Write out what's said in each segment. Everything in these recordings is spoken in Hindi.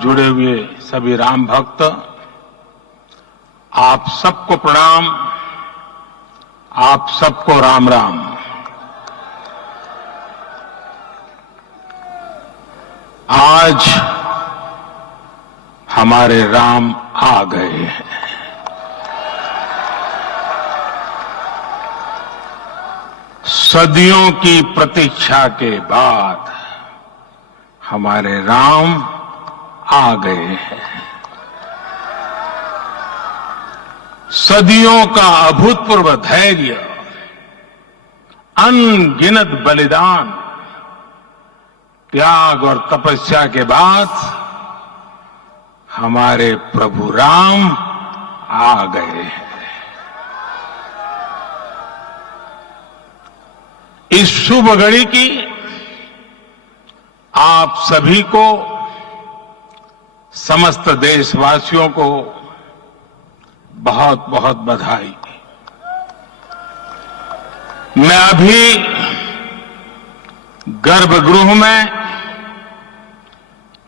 जुड़े हुए सभी राम भक्त, आप सबको प्रणाम, आप सबको राम राम। आज हमारे राम आ गए हैं। सदियों की प्रतीक्षा के बाद हमारे राम आ गए हैं। सदियों का अभूतपूर्व धैर्य, अनगिनत बलिदान, त्याग और तपस्या के बाद हमारे प्रभु राम आ गए हैं। इस शुभ घड़ी की आप सभी को, समस्त देशवासियों को बहुत बहुत बधाई। मैं अभी गर्भगृह में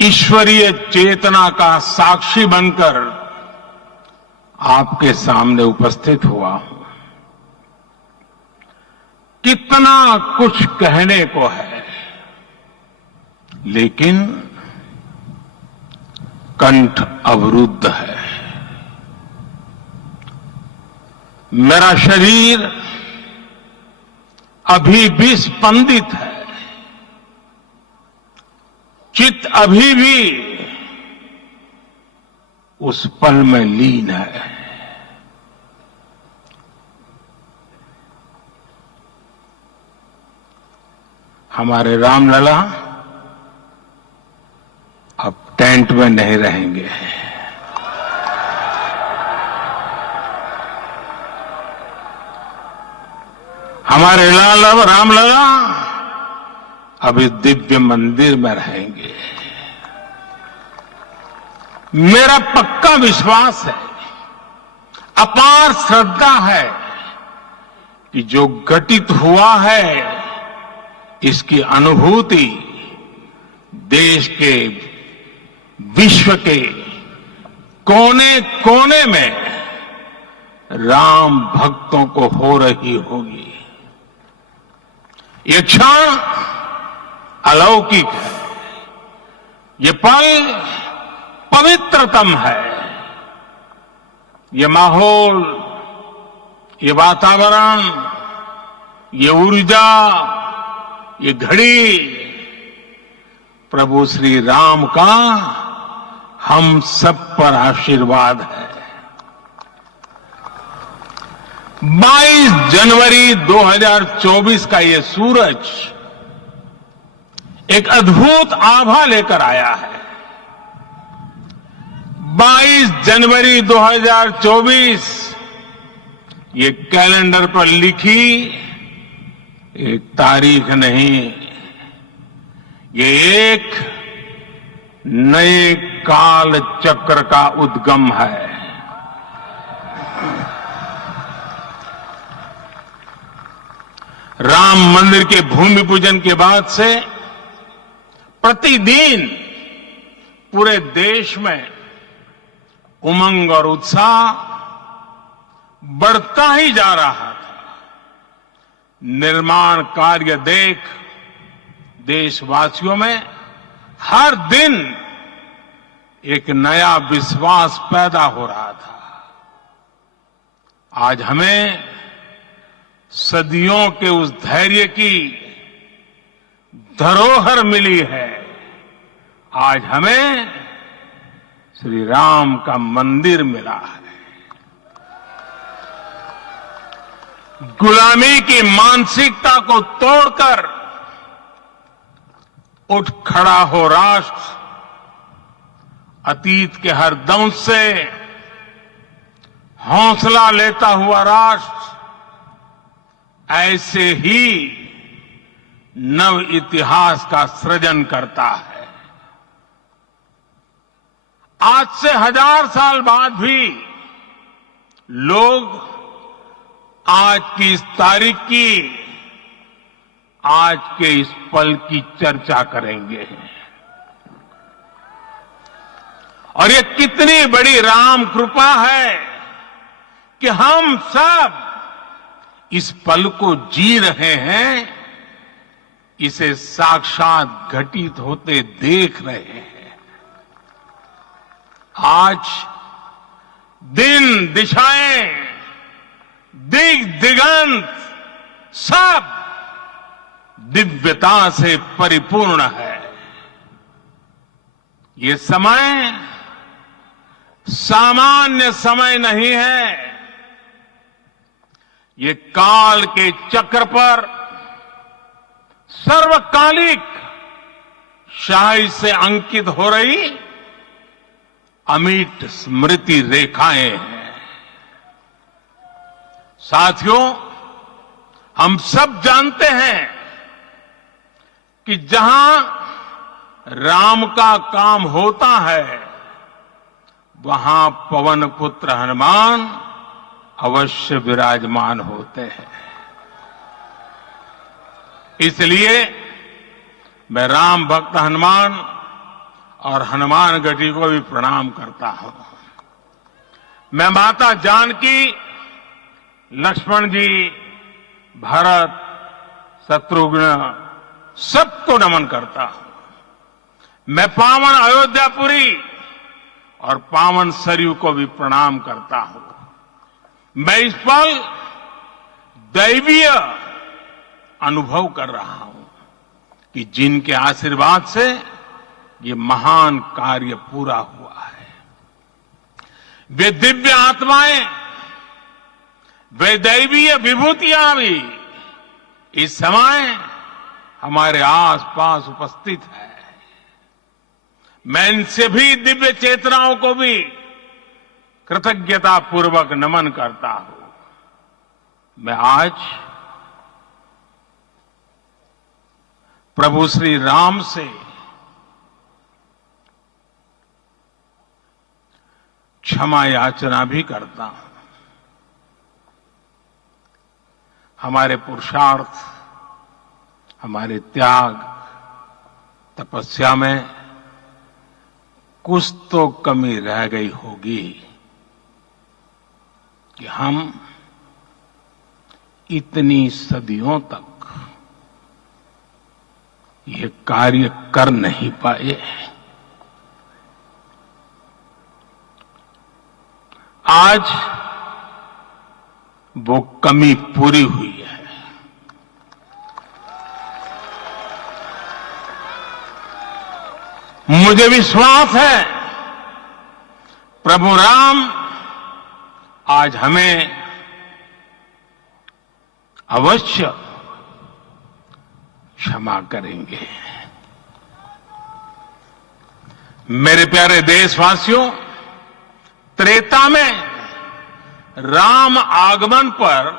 ईश्वरीय चेतना का साक्षी बनकर आपके सामने उपस्थित हुआ हूं। कितना कुछ कहने को है, लेकिन कंठ अवरुद्ध है। मेरा शरीर अभी भी स्पंदित है, चित्त अभी भी उस पल में लीन है। हमारे रामलला अब टेंट में नहीं रहेंगे। हमारे रामलला अब इस दिव्य मंदिर में रहेंगे। मेरा पक्का विश्वास है, अपार श्रद्धा है कि जो घटित हुआ है, इसकी अनुभूति देश के, विश्व के कोने कोने में राम भक्तों को हो रही होगी। ये क्षण अलौकिक है, ये पल पवित्रतम है। ये माहौल, ये वातावरण, ये ऊर्जा, ये घड़ी प्रभु श्री राम का हम सब पर आशीर्वाद है। 22 जनवरी 2024 का ये सूरज एक अद्भुत आभा लेकर आया है। 22 जनवरी 2024 ये कैलेंडर पर लिखी एक तारीख नहीं, ये एक नए काल चक्र का उद्गम है। राम मंदिर के भूमि पूजन के बाद से प्रतिदिन पूरे देश में उमंग और उत्साह बढ़ता ही जा रहा था। निर्माण कार्य देख देशवासियों में हर दिन एक नया विश्वास पैदा हो रहा था। आज हमें सदियों के उस धैर्य की धरोहर मिली है। आज हमें श्री राम का मंदिर मिला है। गुलामी की मानसिकता को तोड़कर उठ खड़ा हो राष्ट्र, अतीत के हर दंश से हौसला लेता हुआ राष्ट्र ऐसे ही नव इतिहास का सृजन करता है। आज से 1000 साल बाद भी लोग आज की इस तारीख की, आज के इस पल की चर्चा करेंगे। और ये कितनी बड़ी राम कृपा है कि हम सब इस पल को जी रहे हैं, इसे साक्षात घटित होते देख रहे हैं। आज दिन दिशाएं, दिग दिगंत सब दिव्यता से परिपूर्ण है। ये समय सामान्य समय नहीं है। ये काल के चक्र पर सर्वकालिक शाही से अंकित हो रही अमिट स्मृति रेखाएं हैं। साथियों, हम सब जानते हैं कि जहां राम का काम होता है, वहां पवन पुत्र हनुमान अवश्य विराजमान होते हैं। इसलिए मैं राम भक्त हनुमान और हनुमान गढ़ी को भी प्रणाम करता हूं। मैं माता जानकी, लक्ष्मण जी, भरत, शत्रुघ्न सबको नमन करता हूं। मैं पावन अयोध्यापुरी और पावन सरयू को भी प्रणाम करता हूं। मैं इस पल दैवीय अनुभव कर रहा हूं कि जिनके आशीर्वाद से ये महान कार्य पूरा हुआ है। वे दिव्य आत्माएं, वे दैवीय विभूतियां भी इस समय हमारे आसपास उपस्थित है। मैं इन सभी दिव्य चेतनाओं को भी कृतज्ञता पूर्वक नमन करता हूं। मैं आज प्रभु श्री राम से क्षमा याचना भी करता हूं। हमारे पुरुषार्थ, हमारे त्याग, तपस्या में कुछ तो कमी रह गई होगी कि हम इतनी सदियों तक ये कार्य कर नहीं पाए। आज वो कमी पूरी हुई है। मुझे विश्वास है प्रभु राम आज हमें अवश्य क्षमा करेंगे। मेरे प्यारे देशवासियों, त्रेता में राम आगमन पर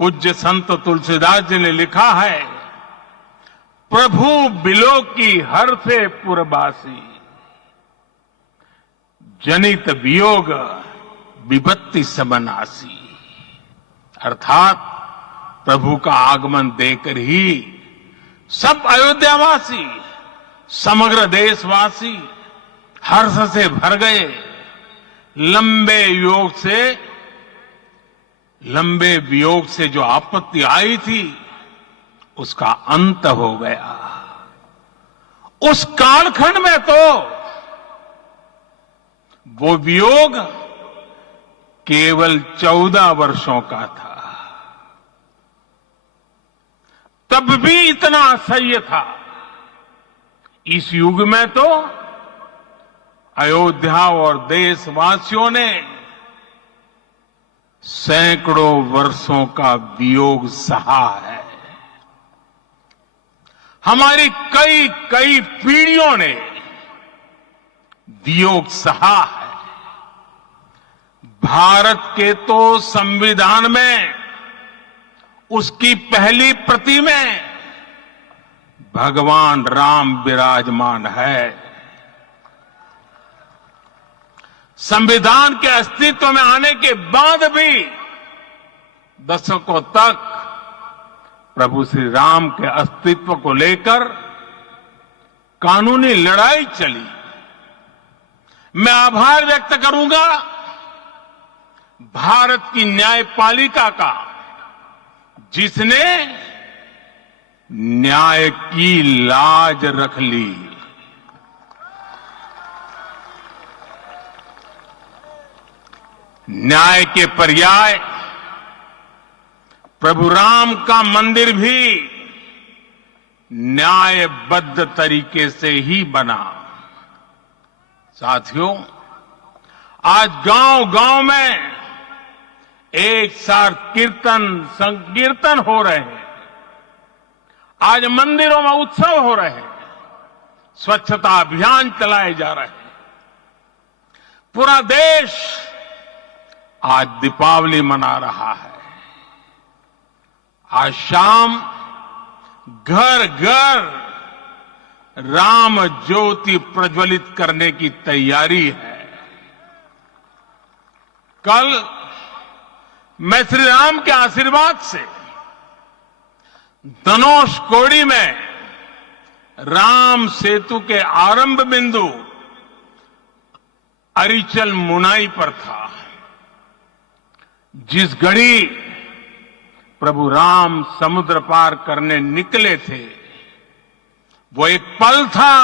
पूज्य संत तुलसीदास जी ने लिखा है, प्रभु बिलो की हर से पुरबासी, जनित वियोग विपत्ति समनासी। अर्थात प्रभु का आगमन देकर ही सब अयोध्यावासी, समग्र देशवासी हर्ष से भर गए। लंबे वियोग से जो आपत्ति आई थी, उसका अंत हो गया। उस कालखंड में तो वो वियोग केवल 14 वर्षों का था। तब भी इतना असह्य था। इस युग में तो अयोध्या और देशवासियों ने सैकड़ों वर्षों का वियोग सहा है। हमारी कई कई पीढ़ियों ने वियोग सहा है। भारत के तो संविधान में उसकी पहली प्रति में भगवान राम विराजमान है। संविधान के अस्तित्व में आने के बाद भी दशकों तक प्रभु श्री राम के अस्तित्व को लेकर कानूनी लड़ाई चली। मैं आभार व्यक्त करूंगा भारत की न्यायपालिका का, जिसने न्याय की लाज रख ली। न्याय के पर्याय प्रभु राम का मंदिर भी न्यायबद्ध तरीके से ही बना। साथियों, आज गांव-गांव में एक साथ कीर्तन संकीर्तन हो रहे हैं। आज मंदिरों में उत्सव हो रहे हैं, स्वच्छता अभियान चलाए जा रहे हैं। पूरा देश आज दीपावली मना रहा है। आज शाम घर घर राम ज्योति प्रज्वलित करने की तैयारी है। कल मैं श्री राम के आशीर्वाद से धनुषकोडी में राम सेतु के आरंभ बिंदु अरिचल मुनाई पर था। जिस घड़ी प्रभु राम समुद्र पार करने निकले थे, वो एक पल था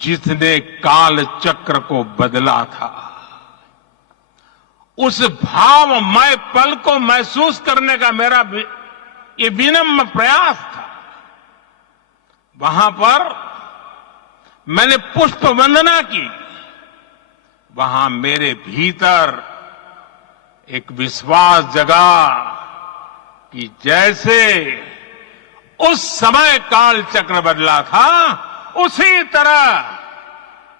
जिसने काल चक्र को बदला था। उस भावमय पल को महसूस करने का मेरा ये विनम्र प्रयास था। वहां पर मैंने पुष्प वंदना की। वहां मेरे भीतर एक विश्वास जगा कि जैसे उस समय काल चक्र बदला था, उसी तरह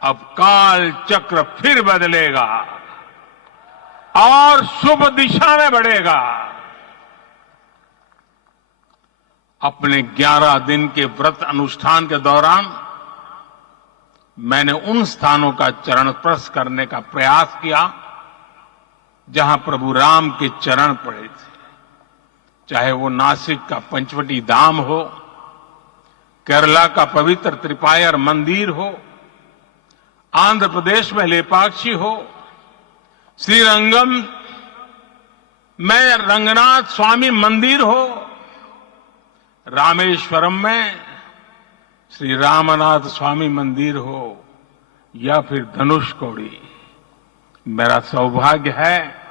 अब काल चक्र फिर बदलेगा और शुभ दिशा में बढ़ेगा। अपने 11 दिन के व्रत अनुष्ठान के दौरान मैंने उन स्थानों का चरण स्पर्श करने का प्रयास किया जहां प्रभु राम के चरण पड़े थे। चाहे वो नासिक का पंचवटी धाम हो, केरला का पवित्र त्रिपायर मंदिर हो, आंध्र प्रदेश में लेपाक्षी हो, श्रीरंगम में रंगनाथ स्वामी मंदिर हो, रामेश्वरम में श्री रामनाथ स्वामी मंदिर हो, या फिर धनुषकोडी। मेरा सौभाग्य है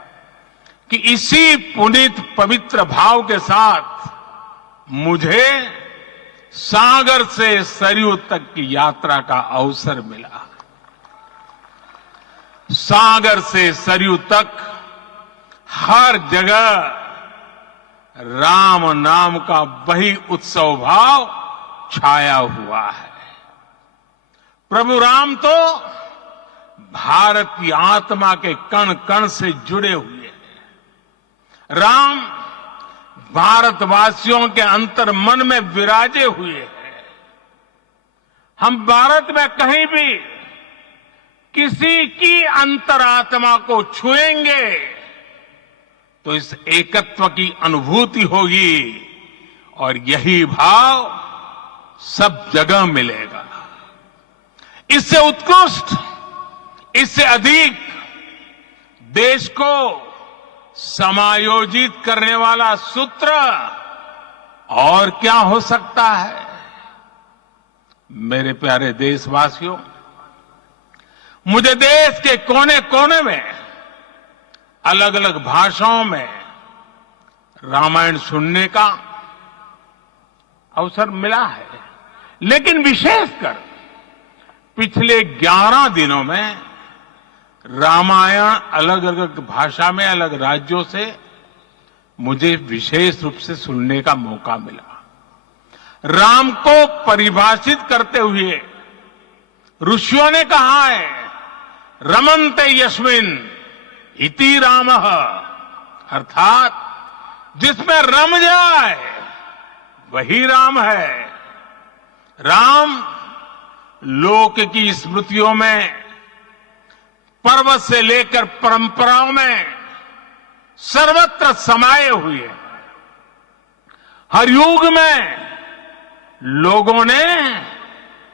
कि इसी पुनीत पवित्र भाव के साथ मुझे सागर से सरयू तक की यात्रा का अवसर मिला। सागर से सरयू तक हर जगह राम नाम का वही उत्सव भाव छाया हुआ है। प्रभु राम तो भारत की आत्मा के कण कण से जुड़े हुए हैं। राम भारतवासियों के अंतर मन में विराजे हुए हैं। हम भारत में कहीं भी किसी की अंतरात्मा को छुएंगे तो इस एकत्व की अनुभूति होगी और यही भाव सब जगह मिलेगा। इससे उत्कृष्ट, इससे अधिक देश को समायोजित करने वाला सूत्र और क्या हो सकता है। मेरे प्यारे देशवासियों, मुझे देश के कोने कोने में अलग अलग भाषाओं में रामायण सुनने का अवसर मिला है, लेकिन विशेषकर पिछले 11 दिनों में रामायण अलग अलग भाषा में अलग राज्यों से मुझे विशेष रूप से सुनने का मौका मिला। राम को परिभाषित करते हुए ऋषियों ने कहा है, रमन्ते यस्मिन् इति रामः, अर्थात जिसमें रम जाए वही राम है। राम लोक की स्मृतियों में, पर्वत से लेकर परंपराओं में सर्वत्र समाये हुए हैं। हर युग में लोगों ने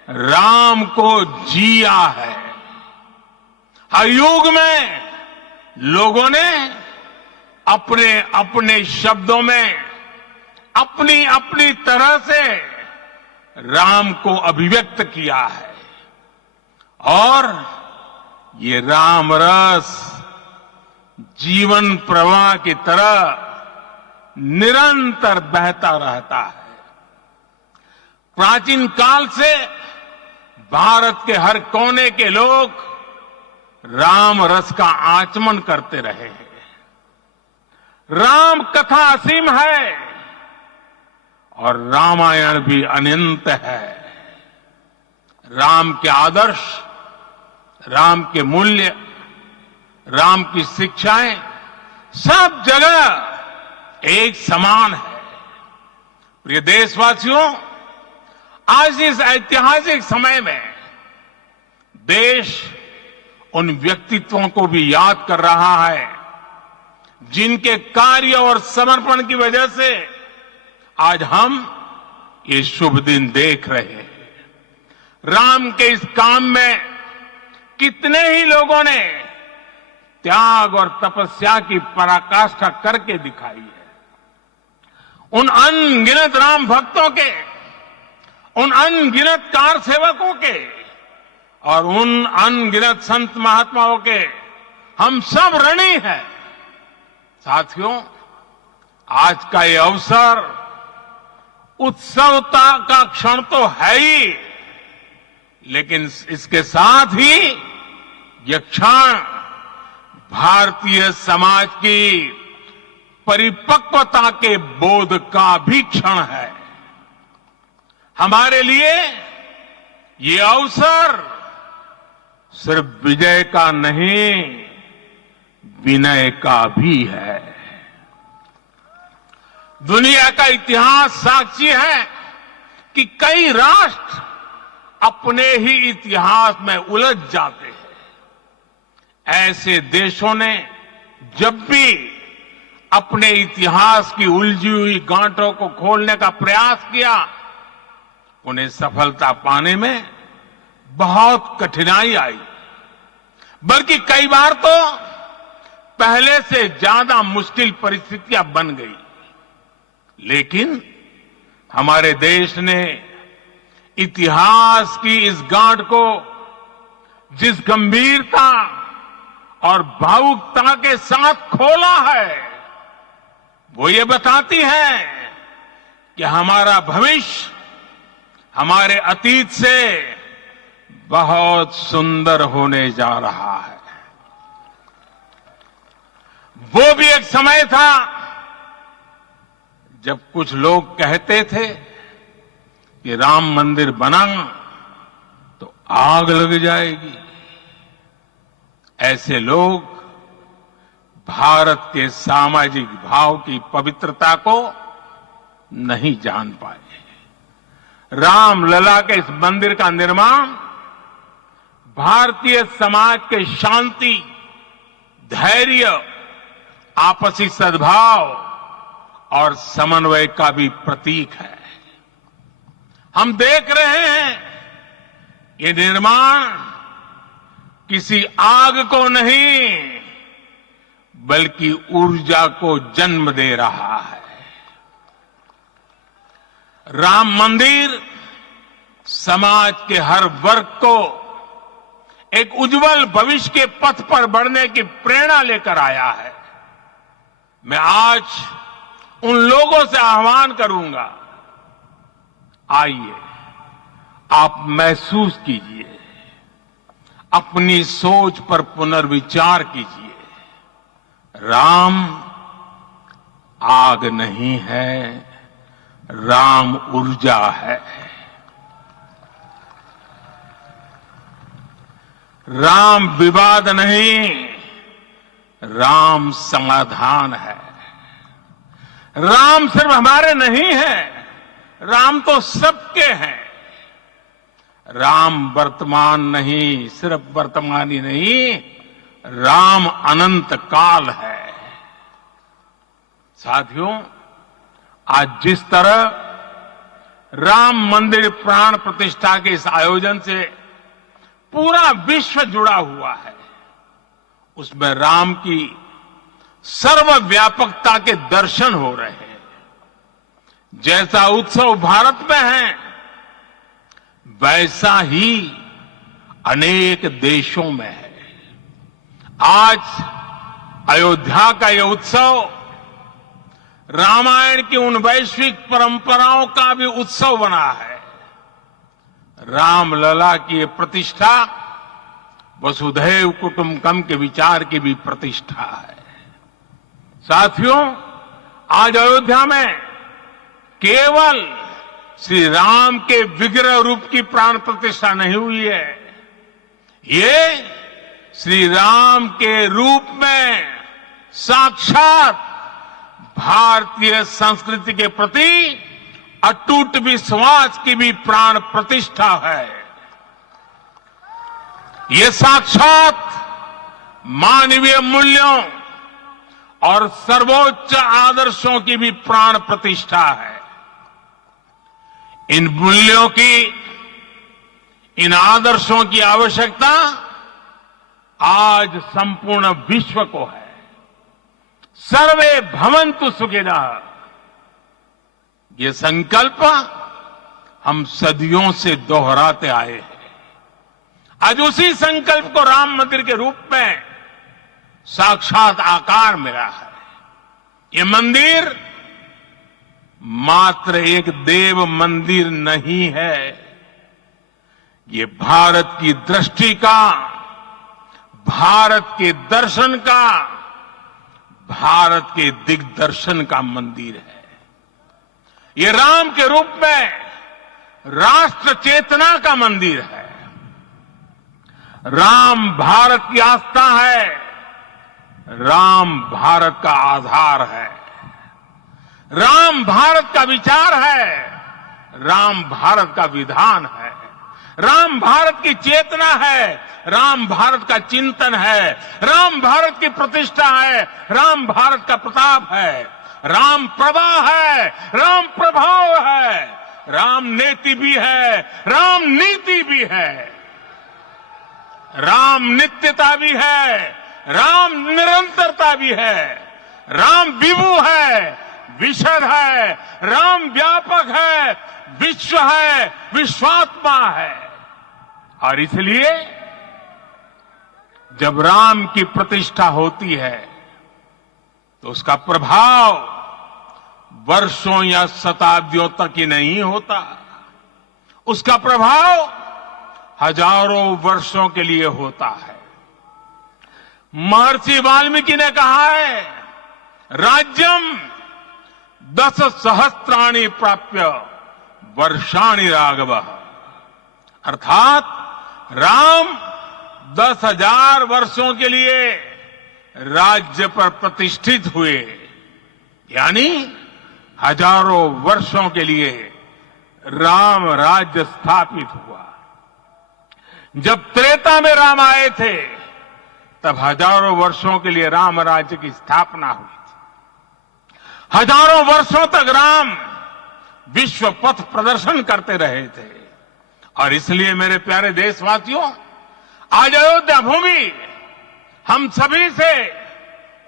राम को जिया है। हर युग में लोगों ने अपने अपने शब्दों में अपनी अपनी तरह से राम को अभिव्यक्त किया है और ये राम रस जीवन प्रवाह की तरह निरंतर बहता रहता है। प्राचीन काल से भारत के हर कोने के लोग राम रस का आचमन करते रहे हैं। राम कथा असीम है और रामायण भी अनंत है। राम के आदर्श, राम के मूल्य, राम की शिक्षाएं सब जगह एक समान है। प्रिय देशवासियों, आज इस ऐतिहासिक समय में देश उन व्यक्तित्वों को भी याद कर रहा है जिनके कार्य और समर्पण की वजह से आज हम ये शुभ दिन देख रहे हैं। राम के इस काम में कितने ही लोगों ने त्याग और तपस्या की पराकाष्ठा करके दिखाई है। उन अनगिनत राम भक्तों के, उन अनगिनत कार सेवकों के और उन अनगिनत संत महात्माओं के हम सब ऋणी हैं। साथियों, आज का ये अवसर उत्सवता का क्षण तो है ही, लेकिन इसके साथ ही यह क्षण भारतीय समाज की परिपक्वता के बोध का भी क्षण है। हमारे लिए ये अवसर सिर्फ विजय का नहीं, विनय का भी है। दुनिया का इतिहास साक्षी है कि कई राष्ट्र अपने ही इतिहास में उलझ जाते हैं। ऐसे देशों ने जब भी अपने इतिहास की उलझी हुई गांठों को खोलने का प्रयास किया, उन्हें सफलता पाने में बहुत कठिनाई आई, बल्कि कई बार तो पहले से ज्यादा मुश्किल परिस्थितियां बन गई। लेकिन हमारे देश ने इतिहास की इस गांठ को जिस गंभीरता और भावुकता के साथ खोला है, वो ये बताती है कि हमारा भविष्य हमारे अतीत से बहुत सुंदर होने जा रहा है। वो भी एक समय था जब कुछ लोग कहते थे कि राम मंदिर बना तो आग लग जाएगी। ऐसे लोग भारत के सामाजिक भाव की पवित्रता को नहीं जान पाए। रामलला के इस मंदिर का निर्माण भारतीय समाज के शांति, धैर्य, आपसी सद्भाव और समन्वय का भी प्रतीक है। हम देख रहे हैं ये निर्माण किसी आग को नहीं, बल्कि ऊर्जा को जन्म दे रहा है। राम मंदिर समाज के हर वर्ग को एक उज्जवल भविष्य के पथ पर बढ़ने की प्रेरणा लेकर आया है। मैं आज उन लोगों से आह्वान करूंगा, आइए आप महसूस कीजिए, अपनी सोच पर पुनर्विचार कीजिए। राम आग नहीं है, राम ऊर्जा है। राम विवाद नहीं, राम समाधान है। राम सिर्फ हमारे नहीं है, राम तो सबके हैं। राम वर्तमान नहीं, सिर्फ वर्तमान ही नहीं, राम अनंत काल है। साथियों, आज जिस तरह राम मंदिर प्राण प्रतिष्ठा के इस आयोजन से पूरा विश्व जुड़ा हुआ है, उसमें राम की सर्वव्यापकता के दर्शन हो रहे हैं। जैसा उत्सव भारत में है, वैसा ही अनेक देशों में है। आज अयोध्या का यह उत्सव रामायण की उन वैश्विक परंपराओं का भी उत्सव बना है। रामलला की ये प्रतिष्ठा वसुधैव कुटुंबकम के विचार की भी प्रतिष्ठा है। साथियों, आज अयोध्या में केवल श्री राम के विग्रह रूप की प्राण प्रतिष्ठा नहीं हुई है, ये श्री राम के रूप में साक्षात भारतीय संस्कृति के प्रति अटूट विश्वास की भी प्राण प्रतिष्ठा है। ये साक्षात मानवीय मूल्यों और सर्वोच्च आदर्शों की भी प्राण प्रतिष्ठा है। इन मूल्यों की, इन आदर्शों की आवश्यकता आज संपूर्ण विश्व को है। सर्वे भवन्तु सुखिनः, ये संकल्प हम सदियों से दोहराते आए हैं। आज उसी संकल्प को राम मंदिर के रूप में साक्षात आकार मिला है। ये मंदिर मात्र एक देव मंदिर नहीं है, ये भारत की दृष्टि का, भारत के दर्शन का, भारत के दिग्दर्शन का मंदिर है। ये राम के रूप में राष्ट्र चेतना का मंदिर है। राम भारत की आस्था है, राम भारत का आधार है, राम भारत का विचार है, राम भारत का विधान है, राम भारत की चेतना है, राम भारत का चिंतन है, राम भारत की प्रतिष्ठा है, राम भारत का प्रताप है, राम प्रवाह है, राम प्रभाव है, राम नेति भी है, राम नीति भी है, राम नित्यता भी है, राम निरंतरता भी है, राम विभु है, विशद है, राम व्यापक है, विश्व है, विश्वात्मा है। और इसलिए जब राम की प्रतिष्ठा होती है तो उसका प्रभाव वर्षों या शताब्दियों तक ही नहीं होता, उसका प्रभाव हजारों वर्षों के लिए होता है। महर्षि वाल्मीकि ने कहा है, राज्यम 10 सहस्त्राणि प्राप्य वर्षाणि राघव, अर्थात राम 10,000 वर्षों के लिए राज्य पर प्रतिष्ठित हुए, यानी हजारों वर्षों के लिए राम राज्य स्थापित हुआ। जब त्रेता में राम आए थे तब हजारों वर्षों के लिए राम राज्य की स्थापना हुई थी। हजारों वर्षों तक राम विश्व पथ प्रदर्शन करते रहे थे। और इसलिए मेरे प्यारे देशवासियों, आज अयोध्या भूमि हम सभी से,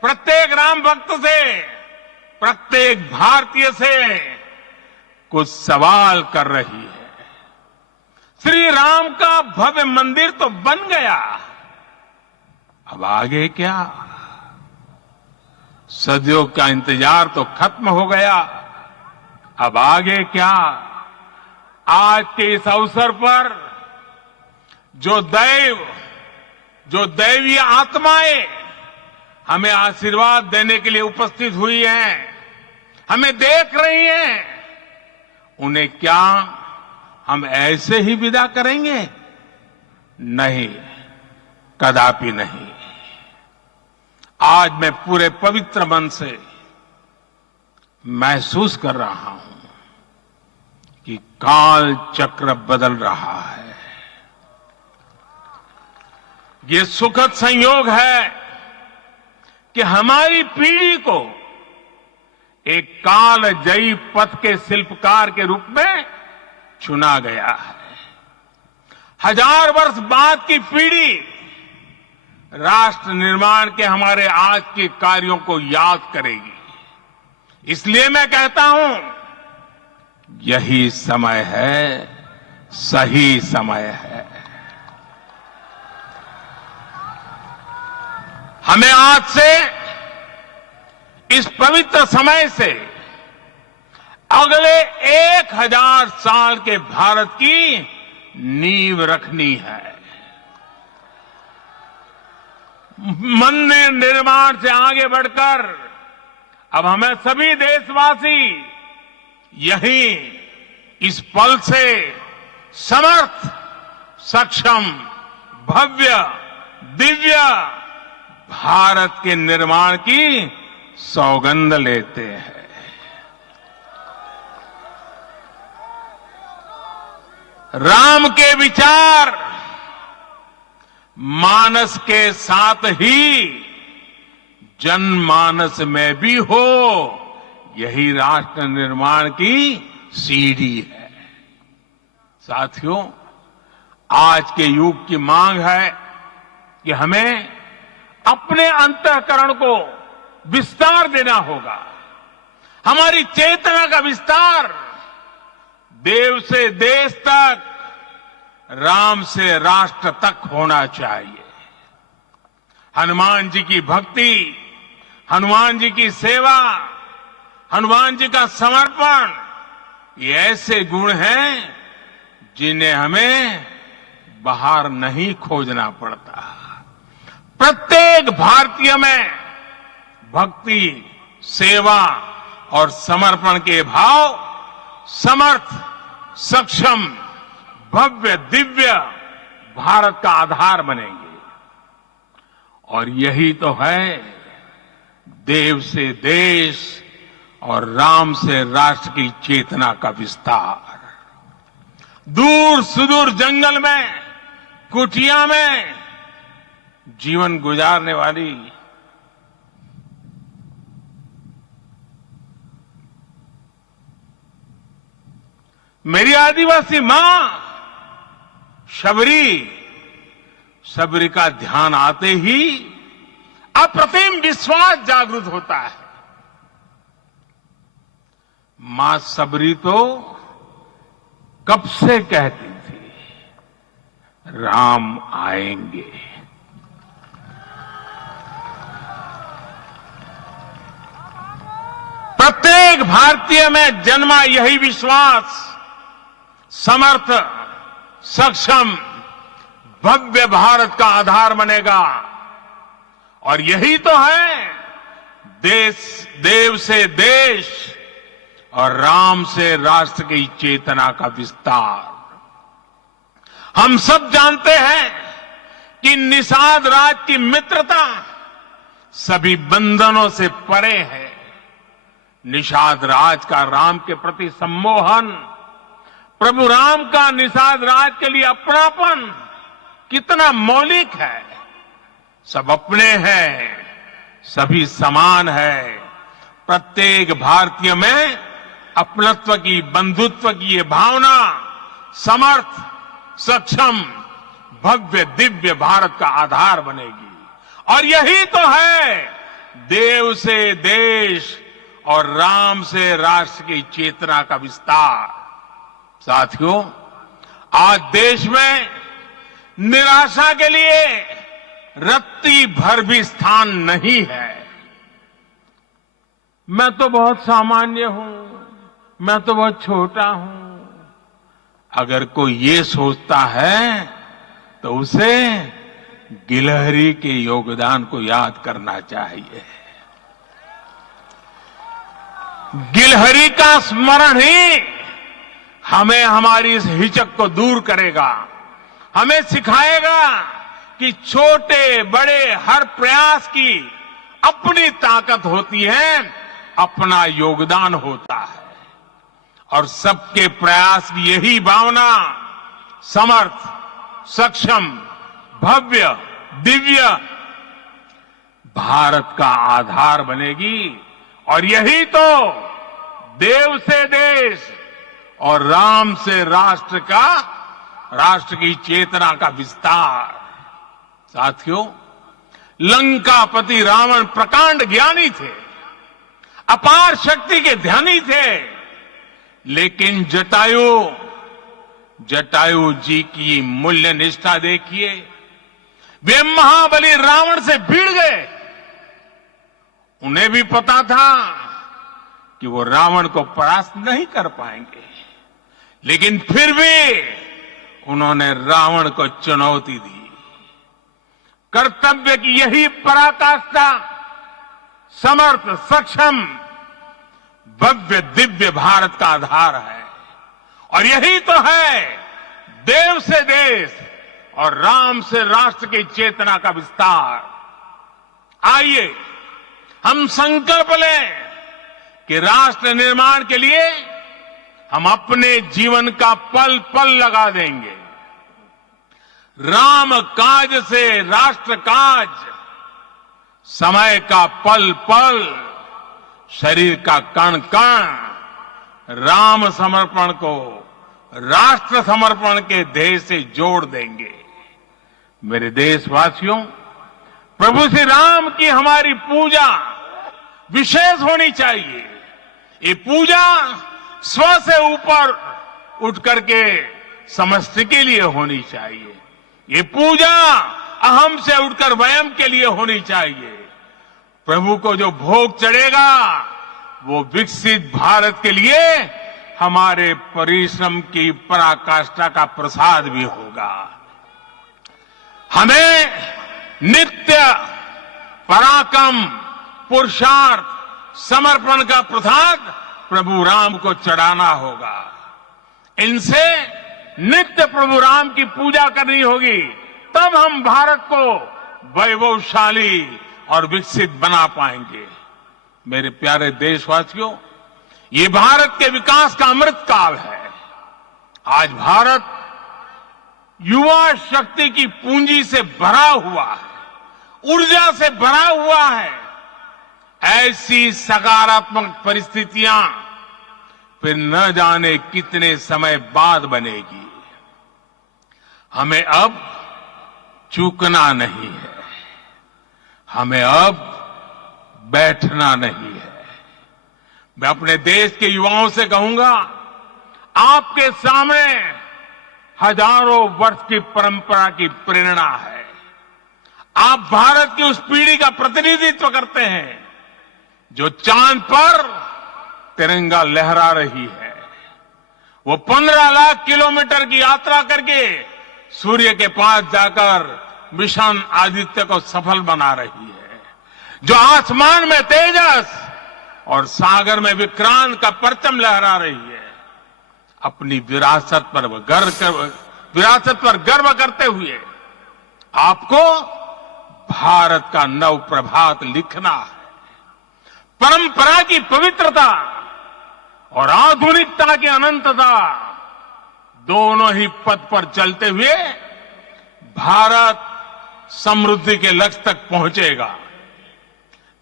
प्रत्येक राम भक्त से, प्रत्येक भारतीय से कुछ सवाल कर रही है। श्री राम का भव्य मंदिर तो बन गया, अब आगे क्या? सदियों का इंतजार तो खत्म हो गया, अब आगे क्या? आज के इस अवसर पर जो दैवीय आत्माएं हमें आशीर्वाद देने के लिए उपस्थित हुई हैं, हमें देख रही हैं, उन्हें क्या हम ऐसे ही विदा करेंगे? नहीं, कदापि नहीं। आज मैं पूरे पवित्र मन से महसूस कर रहा हूं कि काल चक्र बदल रहा है। ये सुखद संयोग है कि हमारी पीढ़ी को एक कालजयी पथ के शिल्पकार के रूप में चुना गया है। 1000 वर्ष बाद की पीढ़ी राष्ट्र निर्माण के हमारे आज के कार्यों को याद करेगी। इसलिए मैं कहता हूं, यही समय है, सही समय है। हमें आज से, इस पवित्र समय से अगले 1000 साल के भारत की नींव रखनी है। मंदिर निर्माण से आगे बढ़कर अब हमें सभी देशवासी यही इस पल से समर्थ, सक्षम, भव्य, दिव्य भारत के निर्माण की सौगंध लेते हैं। राम के विचार मानस के साथ ही जनमानस में भी हो, यही राष्ट्र निर्माण की सीढ़ी है। साथियों, आज के युग की मांग है कि हमें अपने अंतःकरण को विस्तार देना होगा। हमारी चेतना का विस्तार देव से देश तक, राम से राष्ट्र तक होना चाहिए। हनुमान जी की भक्ति, हनुमान जी की सेवा, हनुमान जी का समर्पण, ये ऐसे गुण हैं जिन्हें हमें बाहर नहीं खोजना पड़ता। प्रत्येक भारतीय में भक्ति, सेवा और समर्पण के भाव समर्थ, सक्षम, भव्य, दिव्य भारत का आधार बनेंगे। और यही तो है देव से देश और राम से राष्ट्र की चेतना का विस्तार। दूर सुदूर जंगल में, कुटिया में जीवन गुजारने वाली मेरी आदिवासी मां शबरी का ध्यान आते ही अप्रतिम विश्वास जागृत होता है। मां शबरी तो कब से कहती थी, राम आएंगे। प्रत्येक भारतीय में जन्मा यही विश्वास समर्थ, सक्षम, भव्य भारत का आधार बनेगा। और यही तो है देव से देश और राम से राष्ट्र की चेतना का विस्तार। हम सब जानते हैं कि निषाद राज की मित्रता सभी बंधनों से परे है। निषाद राज का राम के प्रति सम्मोहन, प्रभु राम का निषाद राज के लिए अपनापन कितना मौलिक है। सब अपने हैं, सभी समान है। प्रत्येक भारतीय में अपनत्व की, बंधुत्व की ये भावना समर्थ, सक्षम, भव्य, दिव्य भारत का आधार बनेगी। और यही तो है देव से देश और राम से राष्ट्र की चेतना का विस्तार। साथियों, आज देश में निराशा के लिए रत्ती भर भी स्थान नहीं है। मैं तो बहुत सामान्य हूं, मैं तो बहुत छोटा हूं। अगर कोई ये सोचता है तो उसे गिलहरी के योगदान को याद करना चाहिए। गिलहरी का स्मरण ही हमें हमारी इस हिचक को दूर करेगा, हमें सिखाएगा कि छोटे बड़े हर प्रयास की अपनी ताकत होती है, अपना योगदान होता है। और सबके प्रयास की यही भावना समर्थ, सक्षम, भव्य, दिव्य भारत का आधार बनेगी। और यही तो देव से देश और राम से राष्ट्र की चेतना का विस्तार। साथियों, लंकापति रावण प्रकांड ज्ञानी थे, अपार शक्ति के ध्यानी थे, लेकिन जटायु जी की मूल्य निष्ठा देखिए। वे महाबली रावण से भिड़ गए। उन्हें भी पता था कि वो रावण को परास्त नहीं कर पाएंगे, लेकिन फिर भी उन्होंने रावण को चुनौती दी। कर्तव्य की यही पराकाष्ठा समर्थ, सक्षम, भव्य, दिव्य भारत का आधार है। और यही तो है देव से देश और राम से राष्ट्र की चेतना का विस्तार। आइए हम संकल्प लें कि राष्ट्र निर्माण के लिए हम अपने जीवन का पल पल लगा देंगे। राम काज से राष्ट्र काज, समय का पल पल, शरीर का कण कण, राम समर्पण को राष्ट्र समर्पण के ध्येय से जोड़ देंगे। मेरे देशवासियों, प्रभु श्री राम की हमारी पूजा विशेष होनी चाहिए। ये पूजा स्व से ऊपर उठ करके समष्टि के लिए होनी चाहिए। ये पूजा अहम से उठकर वयम के लिए होनी चाहिए। प्रभु को जो भोग चढ़ेगा वो विकसित भारत के लिए हमारे परिश्रम की पराकाष्ठा का प्रसाद भी होगा। हमें नित्य पराक्रम, पुरुषार्थ, समर्पण का प्रसाद प्रभु राम को चढ़ाना होगा। इनसे नित्य प्रभु राम की पूजा करनी होगी, तब हम भारत को वैभवशाली और विकसित बना पाएंगे। मेरे प्यारे देशवासियों, ये भारत के विकास का अमृत काल है। आज भारत युवा शक्ति की पूंजी से भरा हुआ है, ऊर्जा से भरा हुआ है। ऐसी सकारात्मक परिस्थितियां फिर न जाने कितने समय बाद बनेगी। हमें अब चूकना नहीं है, हमें अब बैठना नहीं है। मैं अपने देश के युवाओं से कहूंगा, आपके सामने हजारों वर्ष की परंपरा की प्रेरणा है। आप भारत की उस पीढ़ी का प्रतिनिधित्व करते हैं जो चांद पर तिरंगा लहरा रही है। वो 15 लाख किलोमीटर की यात्रा करके सूर्य के पास जाकर मिशन आदित्य को सफल बना रही है। जो आसमान में तेजस और सागर में विक्रांत का परचम लहरा रही है। अपनी विरासत पर गर्व करते हुए आपको भारत का नव प्रभात लिखना है। परंपरा की पवित्रता और आधुनिकता की अनंतता, दोनों ही पथ पर चलते हुए भारत समृद्धि के लक्ष्य तक पहुंचेगा।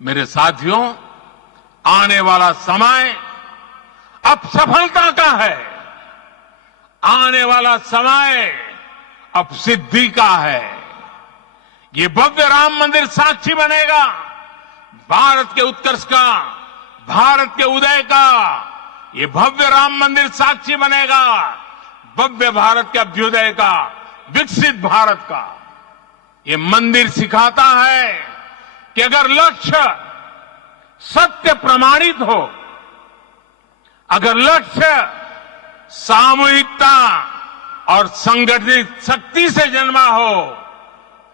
मेरे साथियों, आने वाला समय अब सफलता का है। आने वाला समय अब सिद्धि का है। ये भव्य राम मंदिर साक्षी बनेगा भारत के उत्कर्ष का, भारत के उदय का। ये भव्य राम मंदिर साक्षी बनेगा भव्य भारत के अभ्युदय का, विकसित भारत का। ये मंदिर सिखाता है कि अगर लक्ष्य सत्य प्रमाणित हो, अगर लक्ष्य सामूहिकता और संगठित शक्ति से जन्मा हो,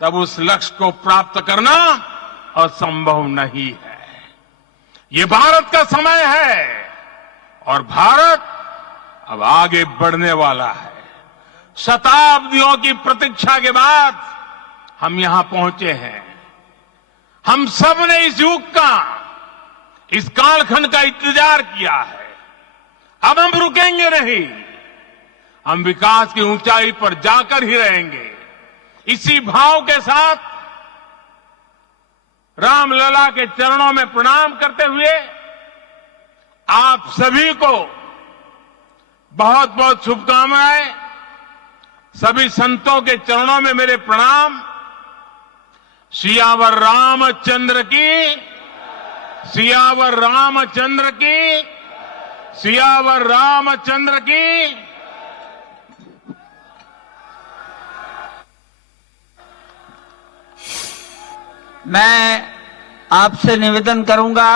तब उस लक्ष्य को प्राप्त करना असंभव नहीं है। ये भारत का समय है और भारत अब आगे बढ़ने वाला है। शताब्दियों की प्रतीक्षा के बाद हम यहां पहुंचे हैं। हम सब ने इस युग का, इस कालखंड का इंतजार किया है। अब हम रुकेंगे नहीं, हम विकास की ऊंचाई पर जाकर ही रहेंगे। इसी भाव के साथ रामलला के चरणों में प्रणाम करते हुए आप सभी को बहुत बहुत शुभकामनाएं। सभी संतों के चरणों में मेरे प्रणाम। सियावर रामचंद्र की, सियावर रामचंद्र की, सियावर रामचंद्र की। मैं आपसे निवेदन करूंगा